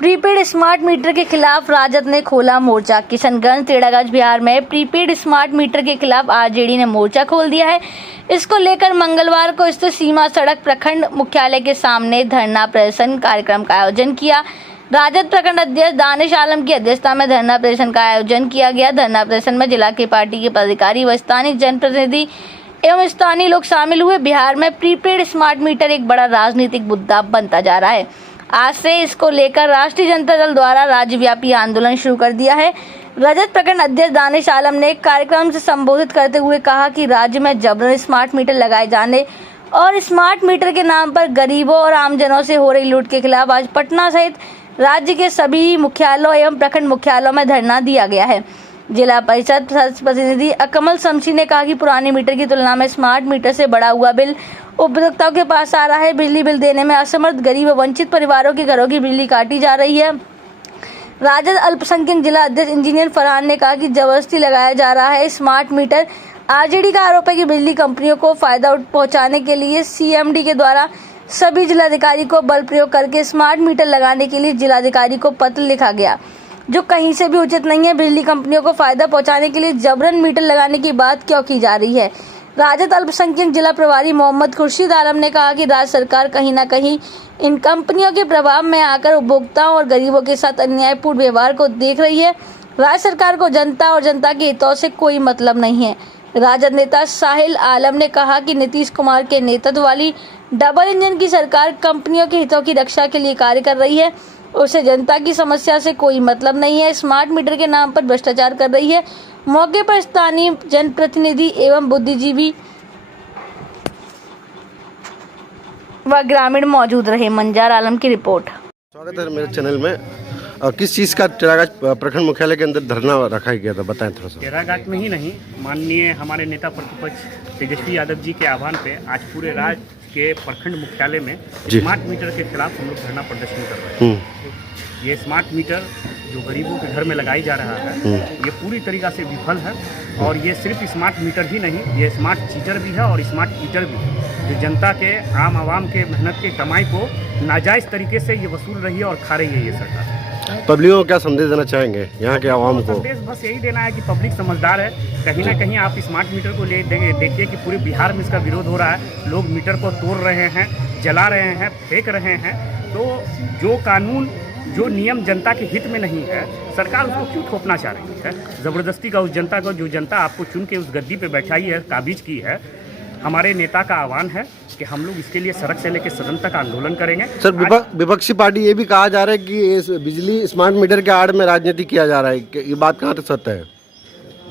Prepaid smart meter के खिलाफ राजद ने खोला मोर्चा। किशनगंज टेढ़ागाछ बिहार में प्रीपेड स्मार्ट मीटर के खिलाफ आरजेडी ने मोर्चा खोल दिया है। इसको लेकर मंगलवार को स्थित सीमा सड़क प्रखंड मुख्यालय के सामने धरना प्रदर्शन कार्यक्रम का आयोजन किया। राजद प्रखंड अध्यक्ष दानिश आलम की अध्यक्षता में धरना प्रदर्शन का आयोजन किया गया। धरना प्रदर्शन में जिला की पार्टी के पदाधिकारी व स्थानीय जनप्रतिनिधि एवं स्थानीय लोग शामिल हुए। बिहार में प्रीपेड स्मार्ट मीटर एक बड़ा राजनीतिक मुद्दा बनता जा रहा है। आज से इसको लेकर राष्ट्रीय जनता दल द्वारा राज्यव्यापी आंदोलन शुरू कर दिया है। रजत प्रखंड अध्यक्ष दानिश आलम ने कार्यक्रम से संबोधित करते हुए कहा कि राज्य में जबरन स्मार्ट मीटर लगाए जाने और स्मार्ट मीटर के नाम पर गरीबों और आमजनों से हो रही लूट के खिलाफ आज पटना सहित राज्य के सभी मुख्यालयों एवं प्रखंड मुख्यालयों में धरना दिया गया है। जिला परिषद प्रतिनिधि अकमल शमसी ने कहा कि पुराने मीटर की तुलना में स्मार्ट मीटर से बढ़ा हुआ बिल उपभोक्ताओं के पास आ रहा है। बिजली बिल देने में असमर्थ गरीब व वंचित परिवारों के घरों की बिजली काटी जा रही है। राजद अल्पसंख्यक जिला अध्यक्ष इंजीनियर फरहान ने कहा कि जबरदस्ती लगाया जा रहा है स्मार्ट मीटर। आरजेडी का आरोप है कि बिजली कंपनियों को फायदा पहुंचाने के लिए सीएमडी के द्वारा सभी जिलाधिकारी को बल प्रयोग करके स्मार्ट मीटर लगाने के लिए जिलाधिकारी को पत्र लिखा गया, जो कहीं से भी उचित नहीं है। बिजली कंपनियों को फायदा पहुंचाने के लिए जबरन मीटर लगाने की बात क्यों की जा रही है। राजद अल्पसंख्यक जिला प्रभारी मोहम्मद खुर्शीद आलम ने कहा कि राज्य सरकार कहीं न कहीं इन कंपनियों के प्रभाव में आकर उपभोक्ताओं और गरीबों के साथ अन्यायपूर्ण व्यवहार को देख रही है। राज्य सरकार को जनता और जनता के हितों से कोई मतलब नहीं है। राजद नेता साहिल आलम ने कहा कि नीतीश कुमार के नेतृत्व वाली डबल इंजन की सरकार कंपनियों के हितों की रक्षा के लिए कार्य कर रही है। उसे जनता की समस्या से कोई मतलब नहीं है। स्मार्ट मीटर के नाम पर भ्रष्टाचार कर रही है। मौके पर स्थानीय जनप्रतिनिधि एवं बुद्धिजीवी व ग्रामीण मौजूद रहे। मंजार आलम की रिपोर्ट। स्वागत है मेरे चैनल में। किस चीज़ का टेढ़ागाछ प्रखंड मुख्यालय के अंदर धरना रखा गया था, बताएं थोड़ा सा। टेढ़ागाछ में ही नहीं, माननीय हमारे नेता प्रतिपक्ष तेजस्वी यादव जी के आह्वान पे आज पूरे राज्य के प्रखंड मुख्यालय में स्मार्ट मीटर के खिलाफ हम लोग धरना प्रदर्शन कर रहे हैं। ये स्मार्ट मीटर जो गरीबों के घर में लगाई जा रहा है, ये पूरी तरीक़ा से विफल है। और ये सिर्फ स्मार्ट मीटर ही नहीं, ये स्मार्ट चीटर भी है और स्मार्ट मीटर भी है, जो जनता के आम आवाम के मेहनत के कमाई को नाजायज़ तरीके से ये वसूल रही है और खा रही है ये सरकार। पब्लिक को क्या संदेश देना चाहेंगे यहाँ के आवाम को? संदेश बस यही देना है कि पब्लिक समझदार है। कहीं ना कहीं आप स्मार्ट मीटर को ले देखिए कि पूरे बिहार में इसका विरोध हो रहा है। लोग मीटर को तोड़ रहे हैं, जला रहे हैं, फेंक रहे हैं। तो जो कानून, जो नियम जनता के हित में नहीं है, सरकार उसको क्यों थोपना चाह रही है ज़बरदस्ती का? उस जनता को, जो जनता आपको चुन के उस गद्दी पे बैठाई है, काबिज की है। हमारे नेता का आह्वान है कि हम लोग इसके लिए सड़क से लेकर सदन तक आंदोलन करेंगे। सर, विपक्षी पार्टी ये भी कहा जा रहा है कि इस बिजली स्मार्ट मीटर के आड़ में राजनीति किया जा रहा है, ये बात कहाँ तक सत्य है?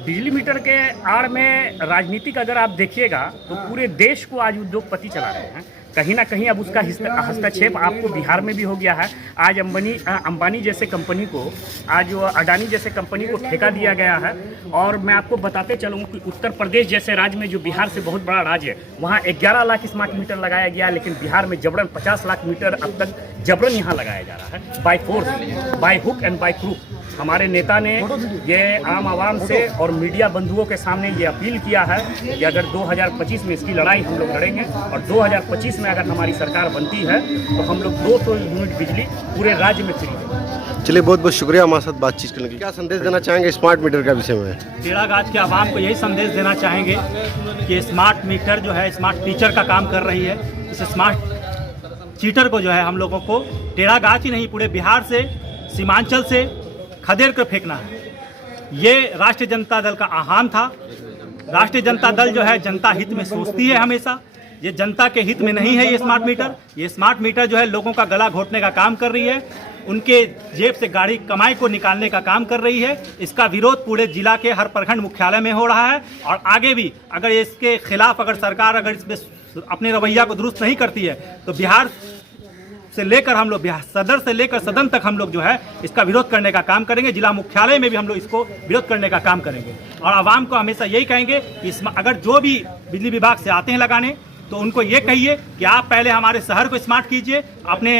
बिजली मीटर के आड़ में राजनीतिक अगर आप देखिएगा तो पूरे देश को आज उद्योगपति चला रहे हैं। कहीं ना कहीं अब उसका हस्तक्षेप आपको बिहार में भी हो गया है। आज अंबानी जैसे कंपनी को, आज अडानी जैसे कंपनी को ठेका दिया गया है। और मैं आपको बताते चलूँ कि उत्तर प्रदेश जैसे राज्य में, जो बिहार से बहुत बड़ा राज्य है, वहाँ 11 लाख स्मार्ट मीटर लगाया गया, लेकिन बिहार में जबरन 50 लाख मीटर अब तक जबरन यहाँ लगाया जा रहा है, by force, by hook and by crook. हमारे नेता ने ये आम आवाम से और मीडिया बंधुओं के सामने ये अपील किया है कि अगर 2025 में इसकी लड़ाई हम लोग लड़ेंगे और 2025 में अगर हमारी सरकार बनती है तो हम लोग 200 यूनिट बिजली पूरे राज्य में फ्री देंगे। चलिए, बहुत बहुत शुक्रिया हमारे साथ बातचीत करने के लिए। क्या संदेश देना चाहेंगे स्मार्ट मीटर का विषय में? टेढ़ागाछ के आवाम को यही संदेश देना चाहेंगे कि स्मार्ट मीटर जो है स्मार्ट टीचर का काम कर रही है। इस स्मार्ट चीटर को जो है हम लोगों को टेढ़ागाछ ही नहीं, पूरे बिहार से, सीमांचल से खदेड़ कर फेंकना है। ये राष्ट्रीय जनता दल का आह्वान था। राष्ट्रीय जनता दल जो है जनता हित में सोचती है हमेशा। ये जनता के हित में नहीं है ये स्मार्ट मीटर। ये स्मार्ट मीटर जो है लोगों का गला घोटने का काम कर रही है, उनके जेब से गाड़ी कमाई को निकालने का काम कर रही है। इसका विरोध पूरे जिला के हर प्रखंड मुख्यालय में हो रहा है। और आगे भी अगर इसके खिलाफ अगर सरकार अगर इसमें अपने रवैया को दुरुस्त नहीं करती है तो बिहार से लेकर हम लोग सदर से लेकर सदन तक हम लोग जो है इसका विरोध करने का काम करेंगे। जिला मुख्यालय में भी हम लोग इसको विरोध करने का काम करेंगे। और आवाम को हमेशा यही कहेंगे कि अगर जो भी बिजली विभाग से आते हैं लगाने, तो उनको ये कहिए कि आप पहले हमारे शहर को स्मार्ट कीजिए, अपने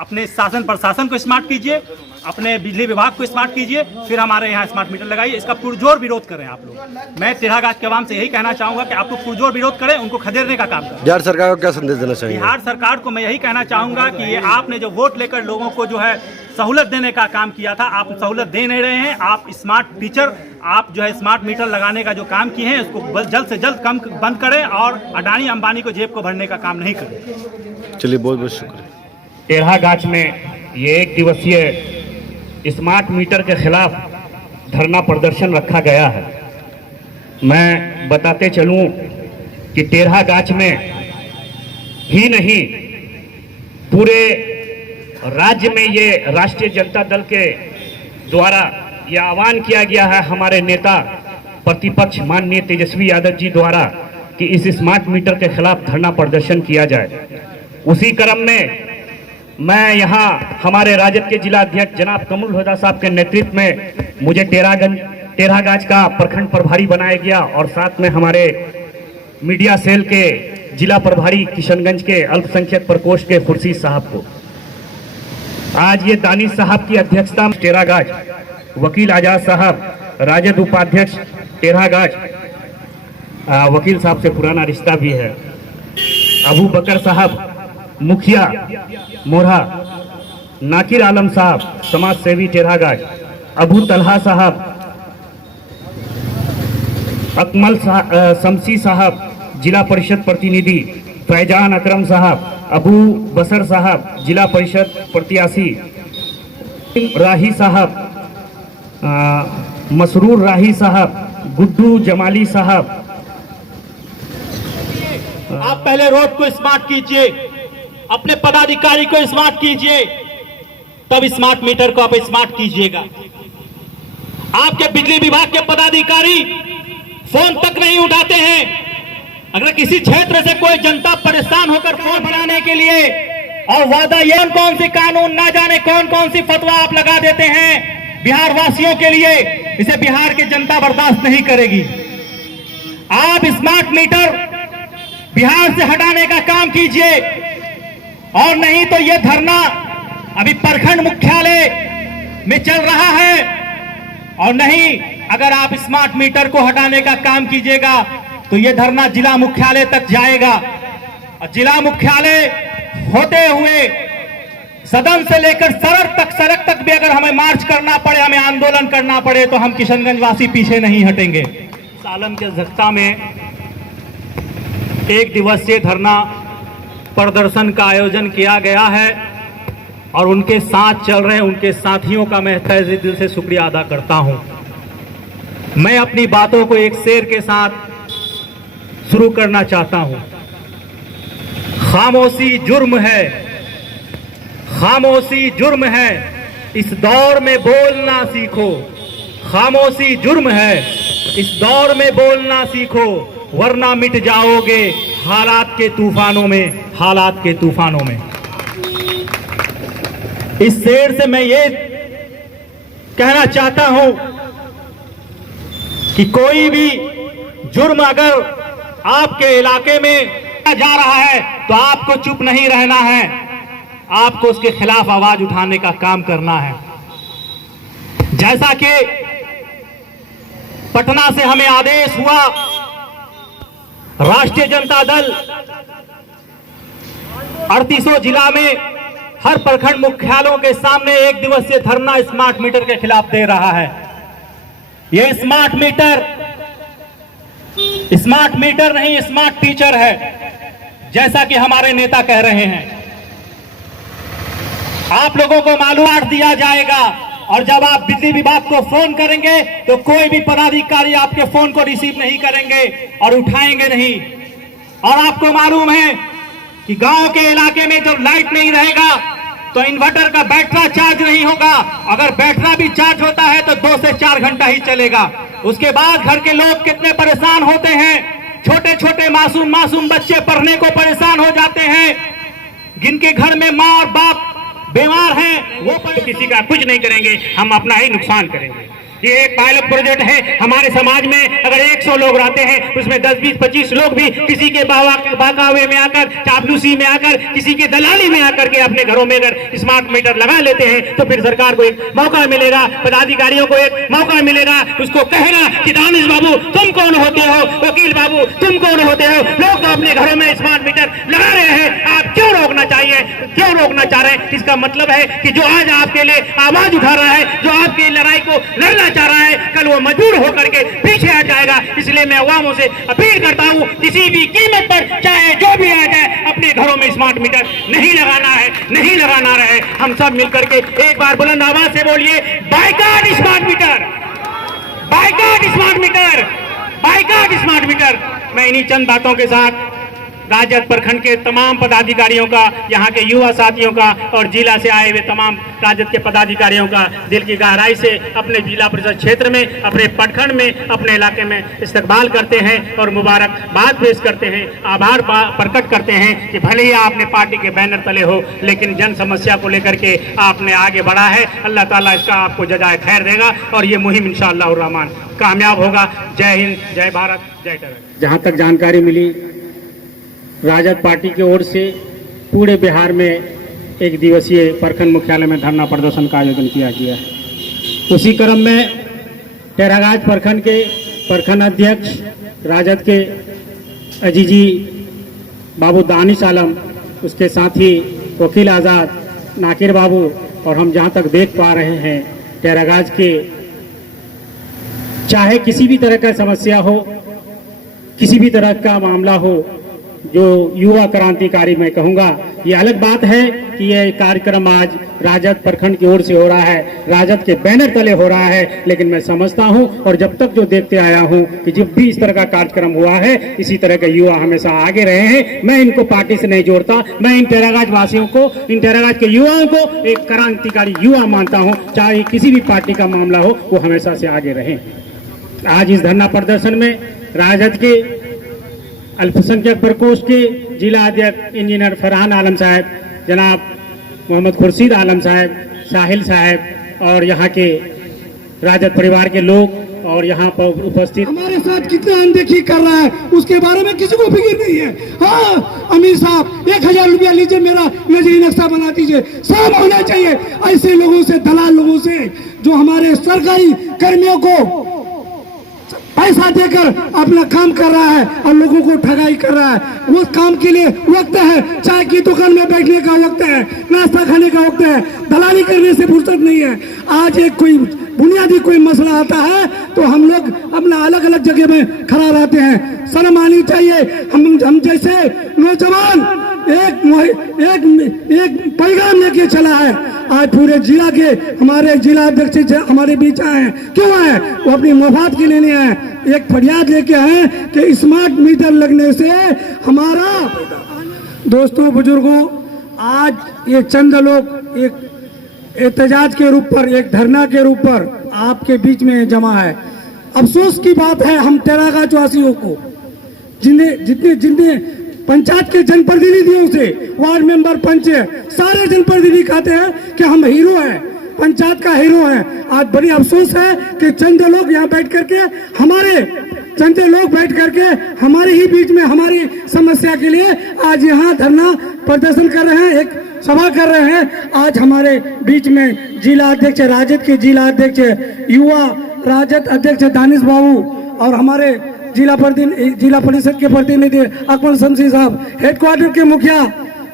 अपने शासन प्रशासन को स्मार्ट कीजिए, अपने बिजली विभाग को स्मार्ट कीजिए, फिर हमारे यहाँ स्मार्ट मीटर लगाइए। इसका पुरजोर विरोध करें आप लोग। मैं टेढ़ागाछ के आवाम से यही कहना चाहूँगा कि आप लोग पुरजोर विरोध करें, उनको खदेड़ने का काम करें। बिहार सरकार को क्या संदेश देना चाहिए? बिहार सरकार को मैं यही कहना चाहूँगा कि ये आपने जो वोट लेकर लोगों को जो है सहूलत देने का काम किया था, आप सहूलत दे नहीं रहे हैं। आप स्मार्ट टीचर, आप जो है स्मार्ट मीटर लगाने का जो काम किए हैं उसको जल्द से जल्द कम बंद करें और अडानी अंबानी को जेब को भरने का काम नहीं करें। चलिए, बहुत बहुत शुक्रिया। टेढ़ागाछ में ये 1 दिवसीय स्मार्ट मीटर के खिलाफ धरना प्रदर्शन रखा गया है। मैं बताते चलूं कि टेढ़ागाछ में ही नहीं, पूरे राज्य में ये राष्ट्रीय जनता दल के द्वारा ये आह्वान किया गया है हमारे नेता प्रतिपक्ष माननीय तेजस्वी यादव जी द्वारा कि इस स्मार्ट मीटर के खिलाफ धरना प्रदर्शन किया जाए। उसी क्रम में मैं यहाँ हमारे राजद के जिला अध्यक्ष जनाब कमरुल हुदा साहब के नेतृत्व में मुझे टेढ़ागाछ का प्रखंड प्रभारी बनाया गया और साथ में हमारे मीडिया सेल के जिला प्रभारी किशनगंज के अल्पसंख्यक प्रकोष्ठ के खुर्शीद साहब को। आज ये दानिश साहब की अध्यक्षता में टेढ़ागाछ, वकील आजाद साहब राजद उपाध्यक्ष टेढ़ागाछ, वकील साहब से पुराना रिश्ता भी है, अबू बकर साहब मुखिया मोरहा, नाकिर आलम साहब समाज सेवी टेढ़ागाछ, अबू तलहा साहब, अकमल शमसी साहब जिला परिषद प्रतिनिधि, फैजान अकरम साहब, अबू बसर साहब जिला परिषद प्रत्याशी, राही साहब, मसरूर राही साहब, गुड्डू जमाली साहब। आप पहले रोड को स्मार्ट कीजिए, अपने पदाधिकारी को स्मार्ट कीजिए, तब स्मार्ट मीटर को आप स्मार्ट कीजिएगा। आपके बिजली विभाग के पदाधिकारी फोन तक नहीं उठाते हैं। अगर किसी क्षेत्र से कोई जनता परेशान होकर फोन बनाने के लिए और वादा ये कौन सी कानून ना जाने कौन कौन सी फतवा आप लगा देते हैं बिहार वासियों के लिए, इसे बिहार की जनता बर्दाश्त नहीं करेगी। आप स्मार्ट मीटर बिहार से हटाने का काम कीजिए और नहीं तो ये धरना अभी प्रखंड मुख्यालय में चल रहा है, और नहीं अगर आप स्मार्ट मीटर को हटाने का काम कीजिएगा तो ये धरना जिला मुख्यालय तक जाएगा, और जिला मुख्यालय होते हुए सदन से लेकर सड़क तक भी अगर हमें मार्च करना पड़े, हमें आंदोलन करना पड़े, तो हम किशनगंज वासी पीछे नहीं हटेंगे। सालन की अध्यक्षता में 1 दिवसीय धरना प्रदर्शन का आयोजन किया गया है और उनके साथ चल रहे उनके साथियों का मैं तहे दिल से शुक्रिया अदा करता हूं। मैं अपनी बातों को एक शेर के साथ शुरू करना चाहता हूं। खामोशी जुर्म है, खामोशी जुर्म है, इस दौर में बोलना सीखो। खामोशी जुर्म है, इस दौर में बोलना सीखो, वरना मिट जाओगे हालात के तूफानों में, हालात के तूफानों में। इस शेर से मैं ये कहना चाहता हूं कि कोई भी जुर्म अगर आपके इलाके में जा रहा है तो आपको चुप नहीं रहना है, आपको उसके खिलाफ आवाज उठाने का काम करना है। जैसा कि पटना से हमें आदेश हुआ, राष्ट्रीय जनता दल 38 जिला में हर प्रखंड मुख्यालयों के सामने 1 दिवसीय धरना स्मार्ट मीटर के खिलाफ दे रहा है। यह स्मार्ट मीटर नहीं, स्मार्ट टीचर है, जैसा कि हमारे नेता कह रहे हैं। आप लोगों को मालूमात दिया जाएगा और जब आप बिजली विभाग को फोन करेंगे तो कोई भी पदाधिकारी आपके फोन को रिसीव नहीं करेंगे और उठाएंगे नहीं। और आपको मालूम है कि गांव के इलाके में जब लाइट नहीं रहेगा तो इन्वर्टर का बैटरा चार्ज नहीं होगा, अगर बैटरा भी चार्ज होता है तो 2 से 4 घंटा ही चलेगा। उसके बाद घर के लोग कितने परेशान होते हैं, छोटे छोटे मासूम बच्चे पढ़ने को परेशान हो जाते हैं, जिनके घर में माँ और बाप बीमार हैं, वो किसी का कुछ नहीं करेंगे, हम अपना ही नुकसान करेंगे। ये एक पायलट प्रोजेक्ट है। हमारे समाज में अगर 100 लोग रहते हैं उसमें 10, 20, 25 लोग भी किसी के बहकावे में आकर, चापलूसी में आकर, किसी के दलाली में आकर के अपने घरों में अगर स्मार्ट मीटर लगा लेते हैं तो फिर सरकार को एक मौका मिलेगा, पदाधिकारियों को एक मौका मिलेगा उसको कहना कि दानिश बाबू तुम कौन होते हो, वकील बाबू तुम कौन होते हो, लोग तो अपने घरों में स्मार्ट मीटर लगा रहे हैं, आप क्यों रोकना चाहिए, क्यों रोकना चाह रहे हैं। इसका मतलब है कि जो आज आपके लिए आवाज उठा रहा है, जो आपकी लड़ाई को लड़ना चाह रहा है, कल वो मजबूर होकर के पीछे आ जाएगा। इसलिए मैं अवामों से अपील करता हूँ किसी भी कीमत पर चाहे जो भी आ जाए अपने घरों में स्मार्ट मीटर नहीं लगाना है, नहीं लगाना रहे। हम सब मिलकर के एक बार बुलंद आवाज से बोलिए boycott smart meter, boycott smart meter, boycott smart meter. मैं इन्हीं चंद बातों के साथ राजद प्रखंड के तमाम पदाधिकारियों का, यहाँ के युवा साथियों का और जिला से आए हुए तमाम राजद के पदाधिकारियों का दिल की गहराई से अपने जिला परिषद क्षेत्र में, अपने प्रखंड में, अपने इलाके में इस्तकबाल करते हैं और मुबारकबाद पेश करते हैं, आभार प्रकट करते हैं कि भले ही आपने पार्टी के बैनर तले हो लेकिन जन समस्या को लेकर के आपने आगे बढ़ा है। अल्लाह ताला इसका आपको जजाए खैर देगा और ये मुहिम इंशाअल्लाह रहमान कामयाब होगा। जय हिंद, जय भारत, जय तरह। जहाँ तक जानकारी मिली, राजद पार्टी की ओर से पूरे बिहार में एक दिवसीय प्रखंड मुख्यालय में धरना प्रदर्शन का आयोजन किया गया है। उसी क्रम में टेरागाज प्रखंड के प्रखंड अध्यक्ष राजद के अजीजी बाबू दानिश आलम, उसके साथी वकील आज़ाद नाकिर बाबू और हम जहां तक देख पा रहे हैं टेरागाज के चाहे किसी भी तरह का समस्या हो, किसी भी तरह का मामला हो, जो युवा क्रांतिकारी मैं कहूँगा, ये अलग बात है कि यह कार्यक्रम आज राजद प्रखंड की ओर से हो रहा है, राजद के बैनर तले हो रहा है, लेकिन मैं समझता हूँ और जब तक जो देखते आया हूँ कि जब भी इस तरह का कार्यक्रम हुआ है इसी तरह के युवा हमेशा आगे रहे हैं। मैं इनको पार्टी से नहीं जोड़ता, मैं इन टेरागाज वासियों को, इन टेरागाज के युवाओं को एक क्रांतिकारी युवा मानता हूँ। चाहे किसी भी पार्टी का मामला हो वो हमेशा से आगे रहें। आज इस धरना प्रदर्शन में राजद के अल्पसंख्यक प्रकोष्ठ के जिला अध्यक्ष इंजीनियर फरहान आलम साहब, जनाब मोहम्मद खुर्शीद आलम साहब, साहिल साहब और यहाँ के राजद परिवार के लोग और यहाँ पर उपस्थित हमारे साथ कितना अनदेखी कर रहा है उसके बारे में किसी को फिक्र नहीं है। हाँ अमीर साहब 1000 रुपया लीजिए, मेरा नजरी नक्शा बना दीजिए, सब होना चाहिए। ऐसे लोगों से, दलाल लोगों से जो हमारे सरकारी कर्मियों को पैसा देकर अपना काम कर रहा है और लोगों को ठगाई कर रहा है, वो काम के लिए वक्त है, चाय की दुकान में बैठने का वक्त है, नाश्ता खाने का वक्त है, दलाली करने से फुर्सत नहीं है। आज एक कोई बुनियादी कोई मसला आता है तो हम लोग अपना अलग अलग जगह में खड़ा रहते हैं। शर्म आनी चाहिए। हम जैसे नौजवान एक पैगाम लेके चला है। आज पूरे जिला के हमारे जिला अध्यक्ष हमारे बीच आए हैं। क्यों आए? वो अपनी मुफाद के लिए आए, एक फरियाद लेके आए कि स्मार्ट मीटर लगने से हमारा। दोस्तों बुजुर्गों, आज ये चंद लोग एक एहतजाज के रूप पर, एक धरना के रूप पर आपके बीच में जमा है। अफसोस की बात है हम टेरागाज वासियों को, जितने पंचायत के जनप्रतिनिधियों से, वार्ड मेंबर, पंच, सारे जनप्रतिनिधि कहते हैं कि हम हीरो हैं, पंचायत का हीरो है। आज बड़ी अफसोस है कि चंद लोग यहाँ बैठ करके हमारे ही बीच में हमारी समस्या के लिए आज यहाँ धरना प्रदर्शन कर रहे हैं, एक सभा कर रहे हैं। आज हमारे बीच में जिला अध्यक्ष, राजद के जिला अध्यक्ष, युवा राजद अध्यक्ष दानिश बाबू और हमारे जिला परिषद के प्रतिनिधि अकमल शमसी साहब, हेडक्वार्टर के मुखिया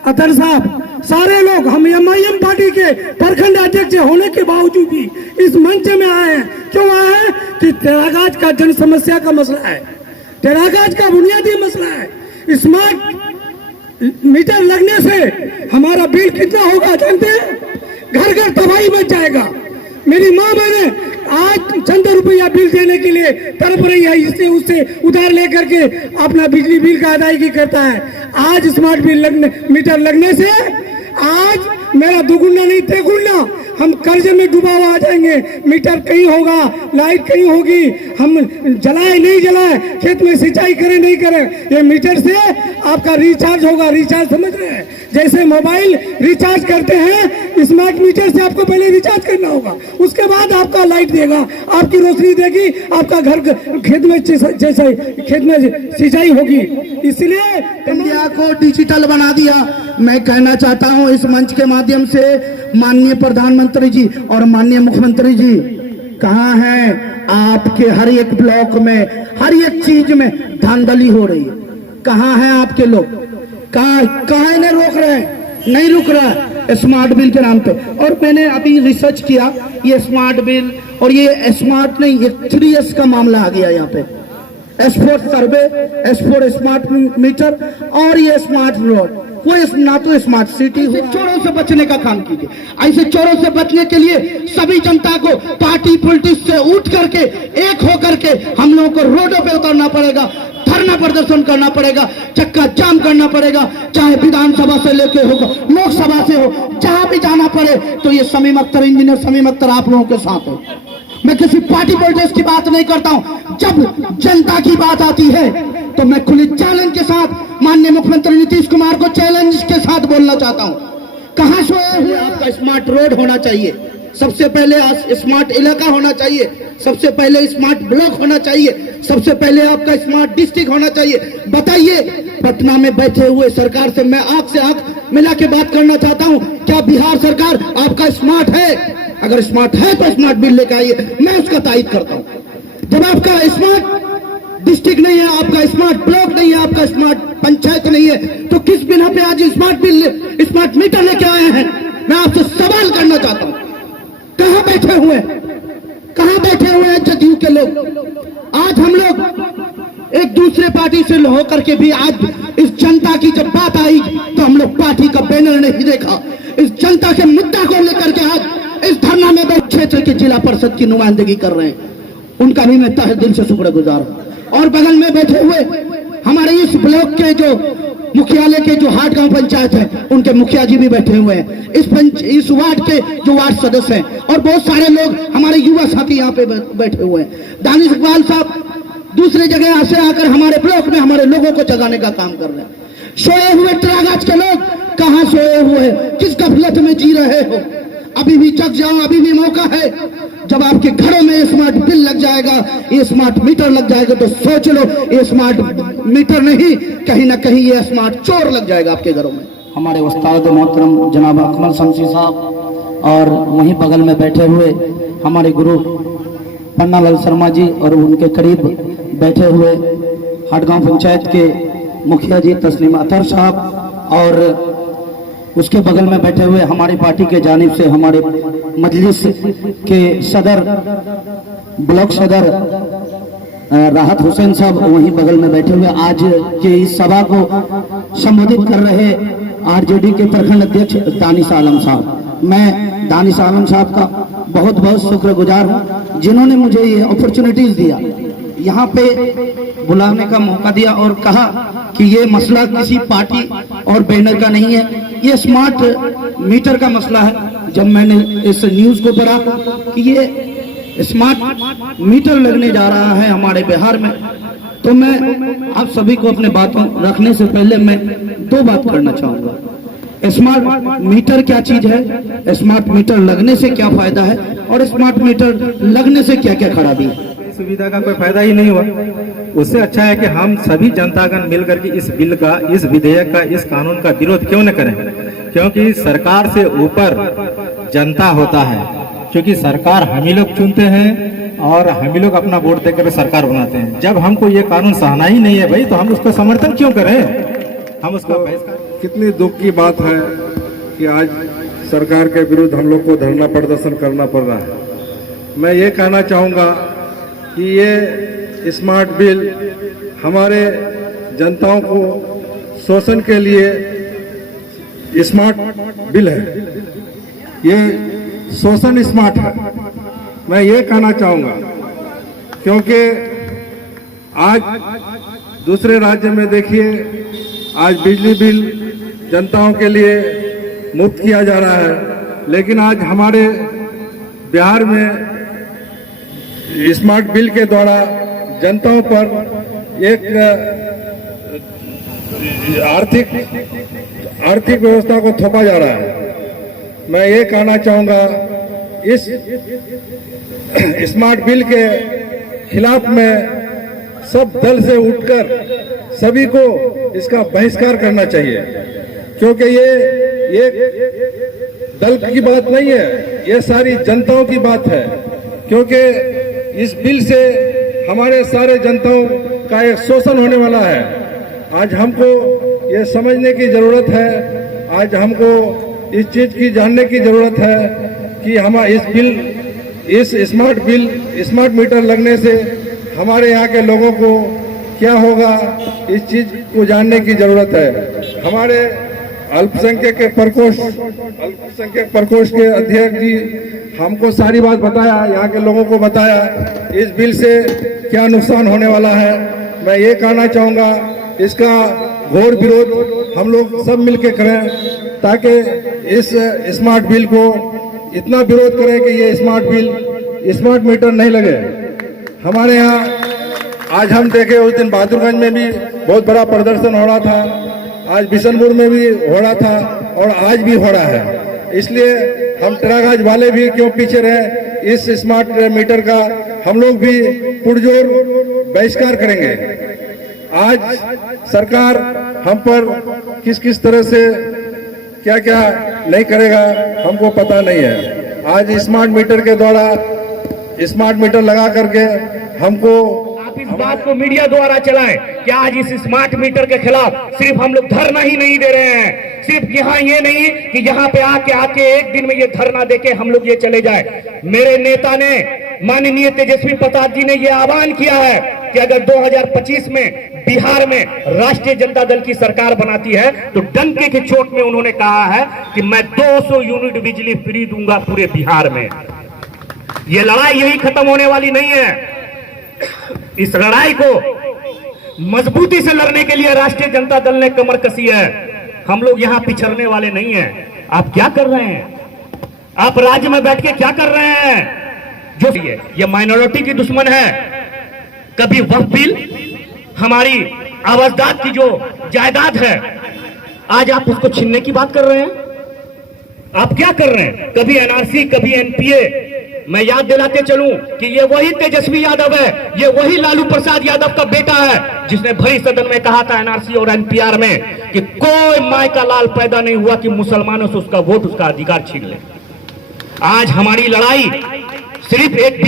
अतर साहब, सारे लोग हम MIM पार्टी के प्रखंड अध्यक्ष होने के बावजूद भी इस मंच में आए हैं। क्यों आए हैं? कि टेरागाज का जन समस्या का मसला है, टेरागाज का बुनियादी मसला है। स्मार्ट मीटर लगने से हमारा बिल कितना होगा जानते हैं? घर घर तबाही मच जाएगा। मेरी माँ बहने आज चंद रुपया बिल देने के लिए तड़प रही है, इससे उससे उधार लेकर के अपना बिजली बिल का अदायगी करता है। आज स्मार्ट मीटर लगने से आज मेरा दुगुना नहीं तेगुना हम कर्जे में डूबा हुआ आ जाएंगे। मीटर कहीं होगा, लाइट कहीं होगी, हम जलाए नहीं जलाए, खेत में सिंचाई करें नहीं करें, ये मीटर से आपका रिचार्ज होगा। रिचार्ज समझ रहे हैं, जैसे मोबाइल रिचार्ज करते हैं, स्मार्ट मीटर से आपको पहले रिचार्ज करना होगा, उसके बाद आपका लाइट देगा, आपकी रोशनी देगी, आपका घर खेत में जैसे खेत में सिंचाई होगी। इसलिए इंडिया को डिजिटल बना दिया। मैं कहना चाहता हूं इस मंच के माध्यम से माननीय प्रधानमंत्री जी और माननीय मुख्यमंत्री जी, कहां हैं आपके हर एक ब्लॉक में, हर एक चीज में धांधली हो रही है, कहां हैं आपके लोग? कहां इन्हें रोक रहे हैं? नहीं रुक रहा है स्मार्ट बिल के नाम पे। और मैंने अभी रिसर्च किया, ये स्मार्ट बिल और ये स्मार्ट नहीं, ये 3S का मामला आ गया यहाँ पे। S4 सर्वे, S4 स्मार्ट मीटर और ये स्मार्ट रोड, कोई ना तो स्मार्ट सिटी। चोरों से बचने का काम कीजिए। ऐसे चोरों से बचने के लिए सभी जनता को पार्टी पॉलिटिक्स से उठ करके एक होकर के हम लोगों को रोडों पे उतरना पड़ेगा, धरना प्रदर्शन करना पड़ेगा, चक्का जाम करना पड़ेगा, चाहे विधानसभा से लेके हो, लोकसभा से हो, जहां भी जाना पड़े। तो ये शमीम अख्तर, इंजीनियर शमीम अख्तर आप लोगों के साथ है। मैं किसी पार्टी पॉलिटिक्स की बात नहीं करता हूं। जब जनता की बात आती है तो मैं खुली चैलेंज के साथ माननीय मुख्यमंत्री नीतीश कुमार को चैलेंज के साथ बोलना चाहता हूं। कहां सोए हुए आपका स्मार्ट रोड होना चाहिए, सबसे पहले स्मार्ट इलाका होना चाहिए, सबसे पहले स्मार्ट ब्लॉक होना चाहिए, सबसे पहले आपका स्मार्ट डिस्ट्रिक्ट होना चाहिए। बताइए, पटना में बैठे हुए सरकार से मैं आंख से आंख मिला के बात करना चाहता हूं, क्या बिहार सरकार आपका स्मार्ट है? अगर स्मार्ट है तो स्मार्ट बिल लेकर आइए, मैं उसका तायद करता हूं। जब आपका स्मार्ट डिस्ट्रिक्ट नहीं है, आपका स्मार्ट ब्लॉक नहीं है, आपका स्मार्ट पंचायत नहीं है, तो किस बिना पे आज स्मार्ट बिल, स्मार्ट मीटर लेके आए हैं? मैं आपसे सवाल करना चाहता हूं, कहां बैठे हुए हैं, कहां बैठे हुए हैं जदयू के लोग? आज हम लोग एक दूसरे पार्टी से होकर के भी आज इस जनता की जब बात आई तो हम लोग पार्टी का बैनर नहीं देखा। इस जनता के मुद्दा को लेकर के आज इस धरना में क्षेत्र के जिला परिषद की नुमाइंदगी कर रहे हैं, उनका भी मैं तहे दिल से शुक्रगुजार हूं। और बगल में बैठे हुए हमारे इस ब्लॉक के जो मुख्यालय के जो हाटगांव पंचायत है, उनके मुखिया जी भी बैठे हुए हैं, इस वार्ड के जो वार्ड सदस्य हैं, और बहुत सारे लोग हमारे युवा साथी यहाँ पे बैठे हुए हैं। दानिश इकबाल साहब दूसरी जगह से आकर हमारे ब्लॉक में हमारे लोगों को जगाने का काम कर रहे हैं। सोए हुए त्रागाज के लोग कहाँ सोए हुए हैं? किस गफलत में जी रहे हो? अभी भी जग जाओ, अभी भी मौका है। जब आपके घरों में स्मार्ट बिल लग जाएगा, ये स्मार्ट मीटर लग जाएगा, तो सोच लो ये स्मार्ट मीटर नहीं, कहीं ना कहीं ये स्मार्ट चोर लग जाएगा आपके घरों में। हमारे उस्ताद मोहतरम जनाब अकमल शमसी साहब और वहीं बगल में बैठे हुए हमारे गुरु पन्नालाल शर्मा जी और उनके करीब बैठे हुए हाटगांव पंचायत के मुखिया जी तस्लीम अतर साहब और उसके बगल में बैठे हुए हमारी पार्टी के जानिब से हमारे मजलिस के सदर, ब्लॉक सदर राहत हुसैन साहब वहीं बगल में बैठे हुए आज के इस सभा को संबोधित कर रहे आरजेडी के प्रखंड अध्यक्ष दानिश आलम साहब। मैं दानिश आलम साहब का बहुत बहुत शुक्रगुजार हूं, जिन्होंने मुझे ये अपॉर्चुनिटीज दिया, यहाँ पे बुलाने का मौका दिया और कहा कि ये मसला किसी पार्टी और बैनर का नहीं है, ये स्मार्ट मीटर का मसला है। जब मैंने इस न्यूज को पढ़ा कि ये स्मार्ट मीटर लगने जा रहा है हमारे बिहार में, तो मैं आप सभी को अपने बातों रखने से पहले मैं दो बात करना चाहूंगा। स्मार्ट मीटर क्या चीज है, स्मार्ट मीटर लगने से क्या फायदा है और स्मार्ट मीटर लगने से क्या क्या खराबी है। सुविधा का कोई फायदा ही नहीं हुआ। उससे अच्छा है कि हम सभी जनतागण मिलकर के इस बिल का, इस विधेयक का, इस कानून का विरोध क्यों न करें, क्योंकि सरकार से ऊपर जनता होता है। क्योंकि सरकार हम ही लोग चुनते हैं और हम ही लोग अपना वोट देकर सरकार बनाते हैं। जब हमको ये कानून सहना ही नहीं है भाई, तो हम उसका समर्थन क्यों करें? हम उसका कितनी दुख की बात है कि आज सरकार के विरुद्ध हम लोग को धरना प्रदर्शन करना पड़ रहा है। मैं ये कहना चाहूँगा कि ये स्मार्ट बिल हमारे जनताओं को शोषण के लिए स्मार्ट बिल है, ये शोषण स्मार्ट है। मैं ये कहना चाहूँगा क्योंकि आज दूसरे राज्य में देखिए, आज बिजली बिल जनताओं के लिए मुफ्त किया जा रहा है, लेकिन आज हमारे बिहार में स्मार्ट बिल के द्वारा जनताओं पर एक आर्थिक व्यवस्था को थोपा जा रहा है। मैं ये कहना चाहूंगा, इस स्मार्ट बिल के खिलाफ में सब दल से उठकर सभी को इसका बहिष्कार करना चाहिए, क्योंकि ये दल की बात नहीं है, ये सारी जनताओं की बात है। क्योंकि इस बिल से हमारे सारे जनताओं का एक शोषण होने वाला है। आज हमको ये समझने की जरूरत है, आज हमको इस चीज की जानने की जरूरत है कि हम इस स्मार्ट मीटर लगने से हमारे यहाँ के लोगों को क्या होगा, इस चीज को जानने की जरूरत है। हमारे अल्पसंख्यक प्रकोष्ठ के अध्यक्ष जी हमको सारी बात बताया, यहाँ के लोगों को बताया इस बिल से क्या नुकसान होने वाला है। मैं ये कहना चाहूँगा, इसका घोर विरोध हम लोग सब मिलकर करें, ताकि इस स्मार्ट बिल को इतना विरोध करें कि ये स्मार्ट मीटर नहीं लगे। हमारे यहाँ आज हम देखे उस दिन बहादुरगंज में भी बहुत बड़ा प्रदर्शन हो रहा था, आज बिशनपुर में भी हो रहा था और आज भी हो रहा है। इसलिए हम टेरागाज वाले भी क्यों पीछे रहे, इस स्मार्ट मीटर का हम लोग भी पुरजोर बहिष्कार करेंगे। आज सरकार हम पर किस तरह से क्या क्या नहीं करेगा हमको पता नहीं है। आज स्मार्ट मीटर के द्वारा स्मार्ट मीटर लगा करके हमको आप इस बात को मीडिया द्वारा चलाएं कि आज इस स्मार्ट मीटर के खिलाफ सिर्फ हम लोग धरना ही नहीं दे रहे हैं, सिर्फ यहाँ ये नहीं कि यहाँ पे आके एक दिन में ये धरना देके हम लोग ये चले जाए। मेरे नेता ने माननीय तेजस्वी प्रसाद जी ने ये आह्वान किया है कि अगर 2025 में बिहार में राष्ट्रीय जनता दल की सरकार बनाती है तो डंके की चोट में उन्होंने कहा है कि मैं 200 यूनिट बिजली फ्री दूंगा पूरे बिहार में। ये लड़ाई यही खत्म होने वाली नहीं है। इस लड़ाई को मजबूती से लड़ने के लिए राष्ट्रीय जनता दल ने कमर कसी है। हम लोग यहाँ पिछड़ने वाले नहीं हैं। आप क्या कर रहे हैं? आप राज्य में बैठ के क्या कर रहे हैं? जो ये माइनॉरिटी की दुश्मन है। कभी वक्फ बिल, हमारी आवाजदाद की जो जायदाद है, आज आप उसको छीनने की बात कर रहे हैं। आप क्या कर रहे हैं? कभी एनआरसी, कभी एनपीए। मैं याद दिलाते चलूं कि ये वही तेजस्वी यादव है, ये वही लालू प्रसाद यादव का बेटा है जिसने भरी सदन में कहा था एनआरसी और एनपीआर में कि कोई माय का लाल पैदा नहीं हुआ कि मुसलमानों से उसका वोट, उसका अधिकार छीन ले। आज हमारी लड़ाई सिर्फ एक